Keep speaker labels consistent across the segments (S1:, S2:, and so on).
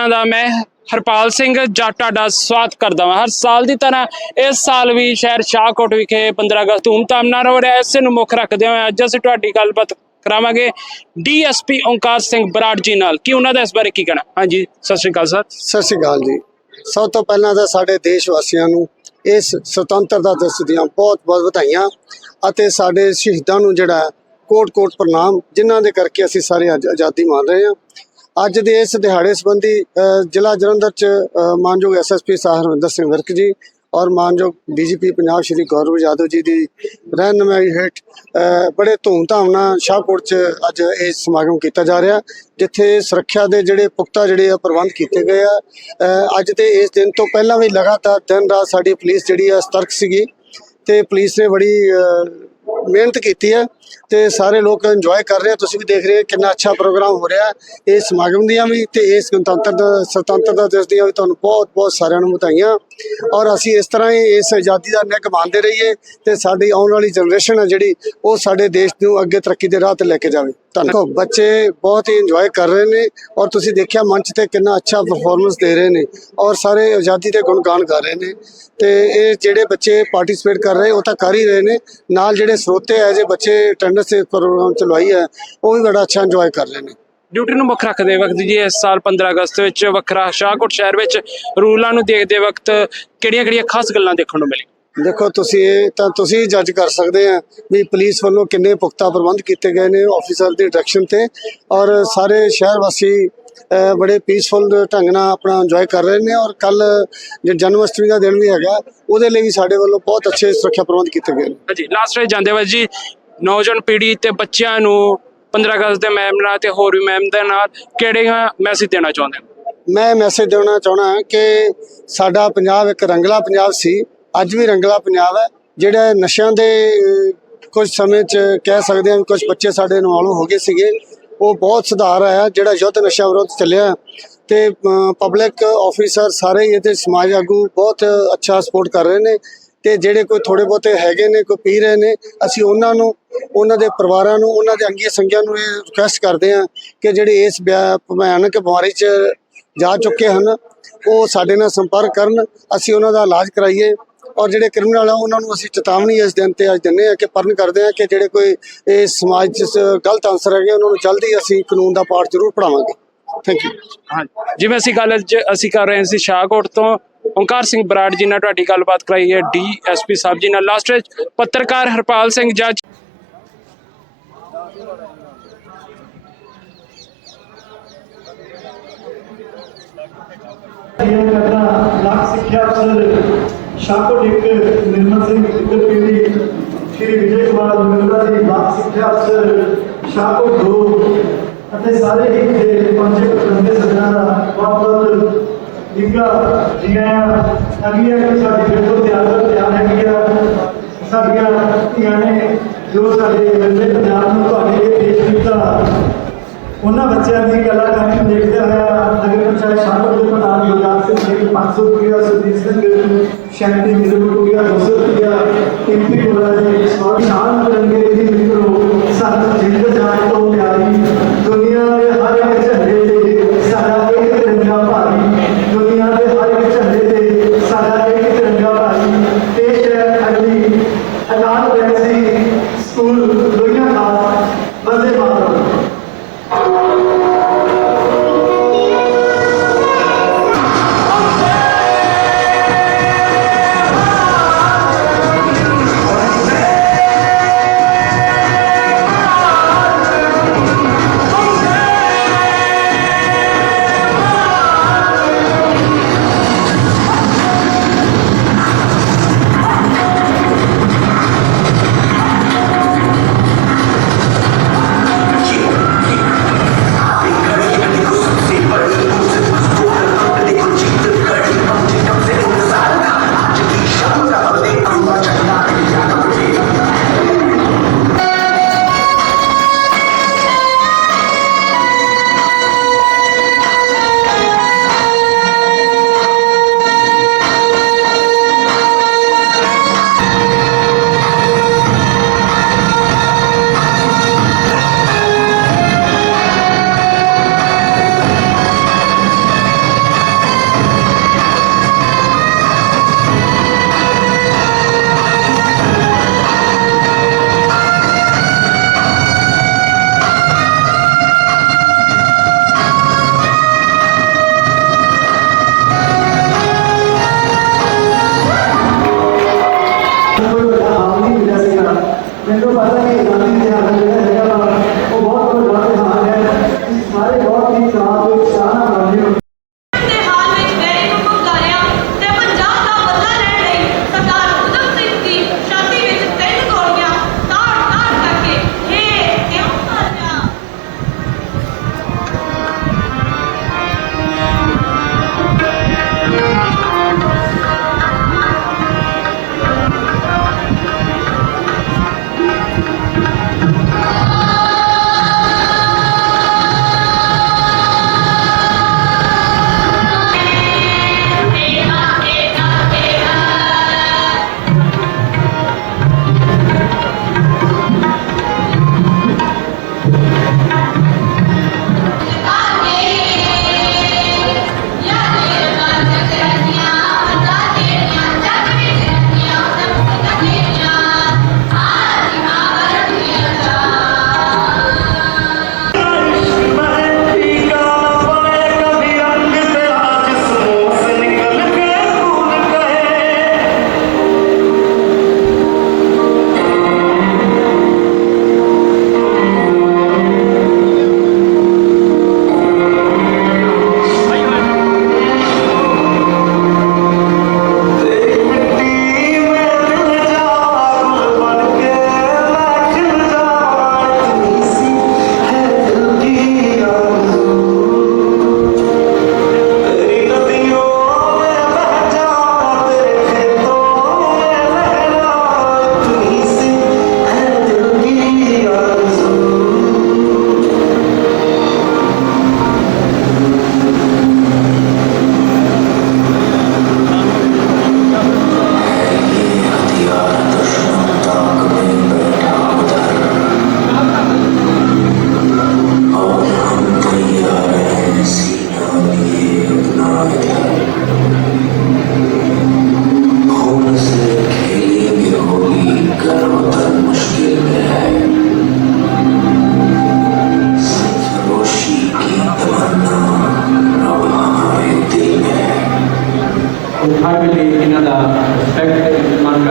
S1: ਸੰਗਤਾਂ ਦਾ ਮੈਂ ਹਰਪਾਲ ਸਿੰਘ ਜੱਟ ਤੁਹਾਡਾ ਸਵਾਗਤ ਕਰਦਾ ਹਾਂ ਹਰ ਸਾਲ ਦੀ ਤਰ੍ਹਾਂ ਇਸ ਸਾਲ ਵੀ ਸ਼ਹਿਰ ਸ਼ਾਹਕੋਟ ਵਿਖੇ 15 ਅਗਸਤ ਧੂਮਧਾਮ ਨਾਲ ਹੋ ਰਿਹਾ। ਇਸੇ ਨੂੰ ਮੁੱਖ ਰੱਖਦੇ ਹੋਏ ਅੱਜ ਅਸੀਂ ਤੁਹਾਡੀ ਗੱਲਬਾਤ ਕਰਾਵਾਂਗੇ ਡੀਐਸਪੀ ਓਂਕਾਰ ਸਿੰਘ ਬਰਾੜ ਜੀ ਨਾਲ। ਕਿ ਉਹਨਾਂ ਦਾ ਇਸ ਬਾਰੇ ਕੀ ਕਹਿਣਾ? ਹਾਂਜੀ, ਸਤਿ ਸ਼੍ਰੀ ਅਕਾਲ ਸਰ।
S2: ਸਤਿ ਸ਼੍ਰੀ ਅਕਾਲ ਜੀ। ਸਭ ਤੋਂ ਪਹਿਲਾਂ ਤਾਂ ਸਾਡੇ ਦੇਸ਼ ਵਾਸੀਆਂ ਨੂੰ ਇਸ ਸੁਤੰਤਰਤਾ ਦਿਵਸ ਦੀਆਂ ਬਹੁਤ ਬਹੁਤ ਵਧਾਈਆਂ ਅਤੇ ਸਾਡੇ ਸ਼ਹੀਦਾਂ ਨੂੰ ਜਿਹੜਾ ਕੋਟ ਕੋਟ ਪ੍ਰਣਾਮ, ਜਿਨ੍ਹਾਂ ਦੇ ਕਰਕੇ ਅਸੀਂ ਸਾਰੇ ਅੱਜ ਆਜ਼ਾਦੀ ਮਾਣ ਰਹੇ ਹਾਂ। ਅੱਜ ਦੇ ਇਸ ਦਿਹਾੜੇ ਸੰਬੰਧੀ ਜ਼ਿਲ੍ਹਾ ਜਲੰਧਰ ਚ ਅ, ਮਾਨਯੋਗ ਐਸਐਸਪੀ ਸਾਹਿਬ ਹਰਵਿੰਦਰ ਸਿੰਘ ਵਿਰਕ ਜੀ ਔਰ ਮਾਨਯੋਗ ਡੀਜੀਪੀ ਪੰਜਾਬ ਸ਼੍ਰੀ ਗੌਰਵ ਯਾਦਵ ਜੀ ਦੀ ਰਹਿਨੁਮਾਈ ਹੇਠ ਬੜੇ ਧੂਮਧਾਮ ਨਾਲ ਸ਼ਾਹਕੋਟ ਚ ਅੱਜ ਇਹ ਸਮਾਗਮ ਕੀਤਾ ਜਾ ਰਿਹਾ ਜਿੱਥੇ ਸੁਰੱਖਿਆ ਦੇ ਜਿਹੜੇ ਪੁਖਤਾ ਜਿਹੜੇ ਆ ਪ੍ਰਬੰਧ ਕੀਤੇ ਗਏ ਆ। ਅੱਜ ਦੇ ਇਸ ਦਿਨ ਤੋਂ ਪਹਿਲਾਂ ਵੀ ਲਗਾਤਾਰ ਦਿਨ ਰਾਤ ਸਾਡੀ ਪੁਲਿਸ ਜਿਹੜੀ ਆ ਸਤਰਕ ਸੀਗੀ ਤੇ ਪੁਲਿਸ ਨੇ ਬੜੀ ਮਿਹਨਤ ਕੀਤੀ ਹੈ ਤੇ ਸਾਰੇ ਲੋਕ ਇੰਜੋਏ ਕਰ ਰਹੇ ਆ। ਤੁਸੀਂ ਵੀ ਦੇਖ ਰਹੇ ਹੋ ਕਿੰਨਾ ਅੱਛਾ ਪ੍ਰੋਗਰਾਮ ਹੋ ਰਿਹਾ ਹੈ। ਇਸ ਸਮਾਗਮ ਦੀਆਂ ਵੀ ਤੇ ਇਸ ਗਣਤੰਤਰ ਦਾ ਸੁਤੰਤਰਤਾ ਦਿਵਸ ਦੀਆਂ ਵੀ ਤੁਹਾਨੂੰ ਬਹੁਤ ਬਹੁਤ ਸਾਰਿਆਂ ਨੂੰ ਵਧਾਈਆਂ। ਔਰ ਅਸੀਂ ਇਸ ਤਰ੍ਹਾਂ ਹੀ ਇਸ ਆਜ਼ਾਦੀ ਦਾ ਨਿੱਘ ਮਾਣਦੇ ਰਹੀਏ ਤੇ ਸਾਡੀ ਆਉਣ ਵਾਲੀ ਜਨਰੇਸ਼ਨ ਹੈ ਜਿਹੜੀ, ਉਹ ਸਾਡੇ ਦੇਸ਼ ਨੂੰ ਅੱਗੇ ਤਰੱਕੀ ਦੇ ਰਾਹ ਤੇ ਲੈ ਕੇ ਜਾਵੇ। ਧੰਨਵਾਦ। ਬੱਚੇ ਬਹੁਤ ਹੀ ਇੰਜੋਏ ਕਰ ਰਹੇ ਨੇ ਔਰ ਤੁਸੀਂ ਦੇਖਿਆ ਮੰਚ ਤੇ ਕਿੰਨਾ ਅੱਛਾ ਪਰਫਾਰਮੈਂਸ ਦੇ ਰਹੇ ਨੇ ਔਰ ਸਾਰੇ ਆਜ਼ਾਦੀ ਦੇ ਗੁਣਗਾਨ ਕਰ ਰਹੇ ਨੇ ਤੇ ਇਹ ਜਿਹੜੇ ਬੱਚੇ ਪਾਰਟਿਸਿਪੇਟ ਕਰ ਰਹੇ, ਉਹ ਤਾਂ ਕਰ ਹੀ ਰਹੇ ਨੇ। ਨਾਲ ਜਿਹੜੇ ਸਰੋਤੇ ਹੈ ਜੇ ਬੱਚੇ ਅਟੈਂਡੈਂਸ ਇਸ ਪ੍ਰੋਗਰਾਮ ਚ ਲਵਾਈ ਹੈ ਉਹ ਵੀ ਬੜਾ ਅੱਛਾ ਇੰਜੋਏ ਕਰ ਰਹੇ ਨੇ।
S1: ਡਿਊਟੀ ਨੂੰ ਮੁੱਖ ਰੱਖਦੇ ਵਕਤ ਜੀ ਇਸ ਸਾਲ 15 ਅਗਸਤ ਵਿੱਚ ਵੱਖਰਾ ਸ਼ਾਹਕੋਟ ਸ਼ਹਿਰ ਵਿੱਚ ਰੂਲਾਂ ਨੂੰ ਦੇਖਦੇ ਵਕਤ ਕਿਹੜੀਆਂ-ਕਿਹੜੀਆਂ ਖਾਸ ਗੱਲਾਂ ਦੇਖਣ ਨੂੰ ਮਿਲੀ
S2: ਦੇਖੋ ਤੁਸੀਂ ਇਹ ਤਾਂ ਤੁਸੀਂ ਜੱਜ ਕਰ ਸਕਦੇ ਆ ਵੀ ਪੁਲਿਸ ਵੱਲੋਂ ਕਿੰਨੇ ਪੁਖਤਾ ਪ੍ਰਬੰਧ ਕੀਤੇ ਗਏ ਨੇ ਆਫੀਸਰ ਦੀ ਡਾਇਰੈਕਸ਼ਨ ਤੇ ਔਰ ਸਾਰੇ ਸ਼ਹਿਰ ਵਾਸੀ ਬੜੇ ਪੀਸਫੁਲ ਢੰਗ ਨਾਲ ਆਪਣਾ ਇੰਜੋਏ ਕਰ ਰਹੇ ਨੇ ਔਰ ਕੱਲ ਜੇ ਜਨਮ ਅਸ਼ਟਮੀ ਦਾ ਦਿਨ ਵੀ ਹੈਗਾ ਉਹਦੇ ਲਈ ਵੀ ਸਾਡੇ ਵੱਲੋਂ ਬਹੁਤ ਅੱਛੇ ਸੁਰੱਖਿਆ ਪ੍ਰਬੰਧ ਕੀਤੇ ਗਏ ਨੇ।
S1: ਹਾਂਜੀ ਲਾਸਟ ਵਿੱਚ ਜਾਂਦੇ ਵਕਤ ਜੀ ਨੌਜਵਾਨ ਪੀੜ੍ਹੀ ਤੇ ਬੱਚਿਆਂ ਨੂੰ 15 ਅਗਸਤ ਦੇ ਮੈਮ ਨਾਲ ਤੇ ਹੋਰ ਵੀ ਮੈਮ ਦੇ ਨਾਲ ਕਿਹੜੀਆਂ ਮੈਸੇਜ ਦੇਣਾ ਚਾਹੁੰਦੇ
S2: ਮੈਂ ਮੈਸੇਜ ਦੇਣਾ ਚਾਹਣਾ ਕਿ ਸਾਡਾ ਪੰਜਾਬ ਇੱਕ ਰੰਗਲਾ ਪੰਜਾਬ ਸੀ ਅੱਜ ਵੀ ਰੰਗਲਾ ਪੰਜਾਬ ਹੈ ਜਿਹੜਾ ਨਸ਼ਿਆਂ ਦੇ ਕੁਝ ਸਮੇਂ ਚ ਕਹਿ ਸਕਦੇ ਹਾਂ ਕੁਝ ਬੱਚੇ ਸਾਡੇ ਇਨਵੋਲਵ ਹੋ ਗਏ ਸੀਗੇ ਉਹ ਬਹੁਤ ਸੁਧਾਰ ਆਇਆ, ਜਿਹੜਾ ਯੁੱਧ ਨਸ਼ਾ ਵਿਰੋਧ ਚੱਲਿਆ। ਤੇ ਪਬਲਿਕ ਆਫੀਸਰ ਸਾਰੇ ਹੀ ਇਹਦੇ ਸਮਾਜ ਆਗੂ ਬਹੁਤ ਅੱਛਾ ਸਪੋਰਟ ਕਰ ਰਹੇ ਨੇ। ਤੇ ਜਿਹੜੇ ਕੋਈ ਥੋੜੇ ਬਹੁਤੇ ਹੈਗੇ ਨੇ, ਕੋਈ ਪੀ ਰਹੇ ਨੇ, ਅਸੀਂ ਉਹਨਾਂ ਨੂੰ, ਉਹਨਾਂ ਦੇ ਪਰਿਵਾਰਾਂ ਨੂੰ, ਉਹਨਾਂ ਦੇ ਅੰਗੀਆਂ ਸੰਗਿਆਂ ਨੂੰ ਇਹ ਰਿਕੁਐਸਟ ਕਰਦੇ ਹਾਂ ਕਿ ਜਿਹੜੇ ਇਸ ਬਿਆ- ਭਿਆਨਕ ਬਿਮਾਰੀ 'ਚ ਜਾ ਚੁੱਕੇ ਹਨ, ਉਹ ਸਾਡੇ ਨਾਲ ਸੰਪਰਕ ਕਰਨ, ਅਸੀਂ ਉਹਨਾਂ ਦਾ ਇਲਾਜ ਕਰਾਈਏ। ਔਰ ਜਿਹੜੇ ਕ੍ਰਿਮੀਨਲ ਆ ਉਹਨਾਂ ਨੂੰ ਅਸੀਂ ਚੇਤਾਵਨੀ ਇਸ ਦਿਨ ਤੇ ਅੱਜ ਦਿੰਦੇ ਆ ਕਿ ਪਰਨ ਕਰਦੇ ਆ ਕਿ ਜਿਹੜੇ ਕੋਈ ਇਸ ਸਮਾਜ 'ਚ ਗਲਤ ਅਨਸਰ ਹੈਗੇ ਉਹਨਾਂ ਨੂੰ ਜਲਦੀ ਅਸੀਂ ਕਾਨੂੰਨ ਦਾ ਪਾਠ ਜ਼ਰੂਰ ਪੜਾਵਾਂਗੇ ਥੈਂਕ ਯੂ
S1: ਹਾਂਜੀ। ਜਿਵੇਂ ਅਸੀਂ ਗੱਲ ਅੱਜ ਅਸੀਂ ਕਰ ਰਹੇ ਸੀ ਸ਼ਾਹਕੋਟ ਤੋਂ ਓਂਕਾਰ ਸਿੰਘ ਬਰਾੜ ਜੀ ਨਾਲ ਤੁਹਾਡੀ ਗੱਲਬਾਤ ਕਰਾਈ ਹੈ ਡੀਐਸਪੀ ਸਾਹਿਬ ਜੀ ਨਾਲ। ਲਾਸਟ ਵਿੱਚ ਪੱਤਰਕਾਰ ਹਰਪਾਲ ਸਿੰਘ ਜੱਜ
S3: ਇਹ ਕਰਨਾ ਲੱਖ ਸਿੱਖਿਆ ਅਫਸਰ ਸ਼ਾਹਕੋਟ ਇੱਕ ਨਿਰਮਲ ਸਿੰਘ ਇੱਧਰ ਪੀੜੀ, ਸ਼੍ਰੀ ਵਿਜੇ ਕੁਮਾਰ ਮਿੰਦਰਾ ਜੀ ਲੱਖ ਸਿੱਖਿਆ ਅਫਸਰ ਸ਼ਾਹਕੋਟ ਦੋ ਅਤੇ ਸਾਰੇ ਹੀ ਦੇ ਪੰਜੇ ਬੰਦੇ ਸੱਜਣਾ ਦਾ ਬਹੁਤ ਬਹੁਤ ਨਿੱਘਾ ਜੀ ਆਇਆਂ ਅਗਲੀਆਂ ਕਿ ਸਾਡੀ ਬਿਲਕੁਲ ਤਿਆਰ ਤਿਆਰ ਹੈਗੀਆਂ। ਸਾਡੀਆਂ ਧੀਆਂ ਨੇ ਜੋ ਸਾਡੇ ਬੰਦੇ ਪੰਜਾਬ ਨੂੰ ਤੁਹਾਡੇ ਲਈ ਪੇਸ਼ ਕੀਤਾ। ਉਹਨਾਂ ਬੱਚਿਆਂ ਦੀ ਕਲਾਕਾਰੀ ਨੂੰ ਦੇਖਦੇ ਹੋਇਆ ਨਗਰ ਪੰਚਾਇਤ ਸ਼ਾਮਲ ਦੇ ਪ੍ਰਧਾਨ ਗੁਰਦਾਸ ਸਿੰਘ ਜੀ 500 ਰੁਪਇਆ চ্যানেলটি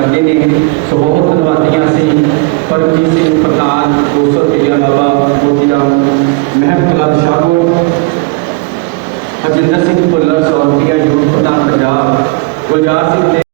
S3: ਕਰਦੇ ਨੇ, ਸੋ ਬਹੁਤ ਧੰਨਵਾਦੀਆਂ ਸੀ ਪਰਮਜੀਤ ਸਿੰਘ ਪ੍ਰਧਾਨ 200 ਰੁਪਏ ਬਾਬਾ ਮੋਤੀ ਰਾਮ ਮਹਿਮਤਲਾਲ ਸ਼ਾਹੋ ਹਰਜਿੰਦਰ ਸਿੰਘ ਭੁੱਲਰ 100 ਰੁਪਏ ਯੂਥ ਪ੍ਰਧਾਨ ਪੰਜਾਬ, ਗੁਲਜ਼ਾਰ ਸਿੰਘ